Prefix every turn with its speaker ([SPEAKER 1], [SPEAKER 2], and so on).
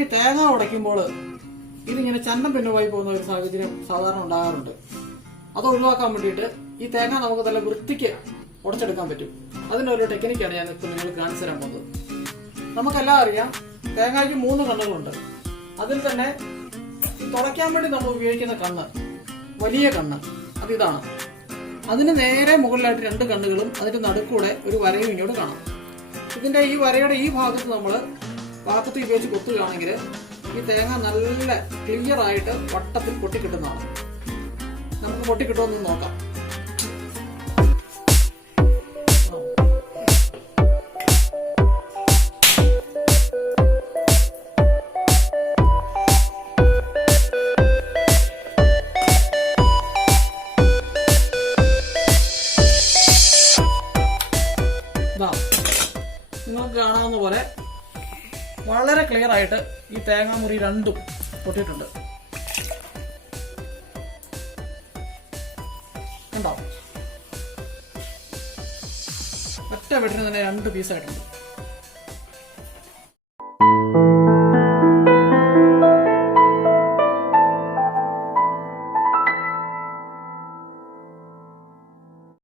[SPEAKER 1] ഈ തേങ്ങ ഉടയ്ക്കുമ്പോൾ ഇതിങ്ങനെ ചന്നം പിന്നുമായി പോകുന്ന ഒരു സാഹചര്യം സാധാരണ ഉണ്ടാകാറുണ്ട്. അത് ഒഴിവാക്കാൻ വേണ്ടിയിട്ട് ഈ തേങ്ങ നമുക്ക് നല്ല വൃത്തിക്ക് ഉടച്ചെടുക്കാൻ പറ്റും. അതിനൊരു ടെക്നിക്കാണ് ഞാൻ ഇപ്പോൾ നിങ്ങൾ കാണിച്ചു തരാൻ പോകുന്നത്. നമുക്കെല്ലാം അറിയാം തേങ്ങയ്ക്ക് മൂന്ന് കണ്ണുകളുണ്ട്. അതിൽ തന്നെ തുളയ്ക്കാൻ വേണ്ടി നമ്മൾ ഉപയോഗിക്കുന്ന കണ്ണ് വലിയ കണ്ണ് അതിതാണ് അതിന് നേരെ മുകളിലായിട്ട് രണ്ട് കണ്ണുകളും അതിന്റെ നടുക്കൂടെ ഒരു വരയും ഇങ്ങോട്ട് കാണാം. ഇതിന്റെ ഈ വരയുടെ ഈ ഭാഗത്ത് നമ്മൾ ഭാഗത്ത് ഉപയോഗിച്ച് കൊത്തുകയാണെങ്കിൽ ഈ തേങ്ങ നല്ല ക്ലിയർ ആയിട്ട് വട്ടത്തിൽ പൊട്ടിക്കിട്ടുന്നതാണ്. നമുക്ക് പൊട്ടിക്കിട്ടുമെന്ന് നോക്കാം. നിങ്ങൾക്ക് കാണാവുന്ന പോലെ വളരെ ക്ലിയർ ആയിട്ട് ഈ തേങ്ങാമുറി രണ്ടും പൊട്ടിയിട്ടുണ്ട്. കണ്ടോ? ഒറ്റ വെട്ടിന് തന്നെ രണ്ട് പീസായിട്ടുണ്ട്